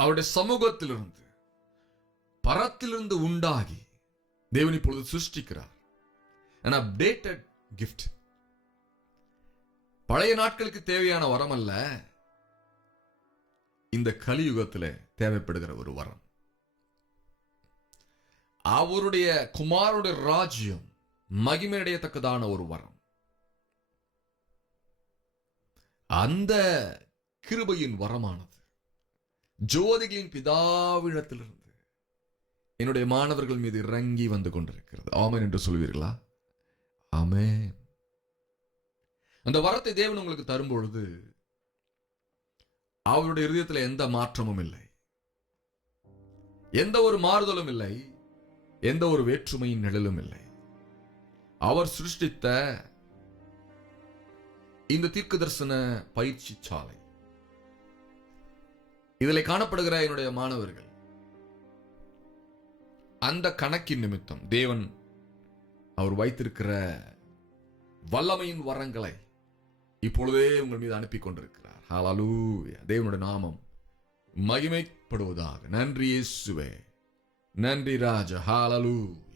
அவருடைய சமூகத்திலிருந்து பரத்திலிருந்து உண்டாகி தேவன் இப்பொழுது சிருஷ்டிக்கிறார். an updated gift. பழைய நாட்களுக்கு தேவையான வரம் அல்ல, இந்த கலியுகத்தில் தேவைப்படுகிற ஒரு வரம். அவருடைய குமாரனுடைய ராஜ்யம் மகிமையடையத்தக்கதான ஒரு வரம். அந்த கிருபையின் வரமானது ஜோதிகளின் பிதாவிடத்திலிருந்து என்னுடைய மாணவர்கள் மீது இறங்கி வந்து கொண்டிருக்கிறது. ஆமென் என்று சொல்வீர்களா? ஆமென். அந்த வரத்தை தேவன் உங்களுக்கு தரும் பொழுது அவருடைய இதயத்தில் எந்த மாற்றமும் இல்லை, எந்த ஒரு மாறுதலும் இல்லை, எந்த ஒரு வேற்றுமையின் நிழலும் இல்லை. அவர் சிருஷ்டித்த இந்த தீர்க்க தரிசன பயிற்சி சாலை, இதில் காணப்படுகிற என்னுடைய மாணவர்கள் அந்த கணக்கின் நிமித்தம் தேவன் அவர் வைத்திருக்கிற வல்லமையின் வரங்களை இப்பொழுதே உங்கள் மீது அனுப்பி கொண்டிருக்கிறார். ஹல்லேலூயா. தேவனுடைய நாமம் மகிமைப்படுவதாக. நன்றி இயேசுவே, நன்றி ராஜா. ஹல்லேலூயா.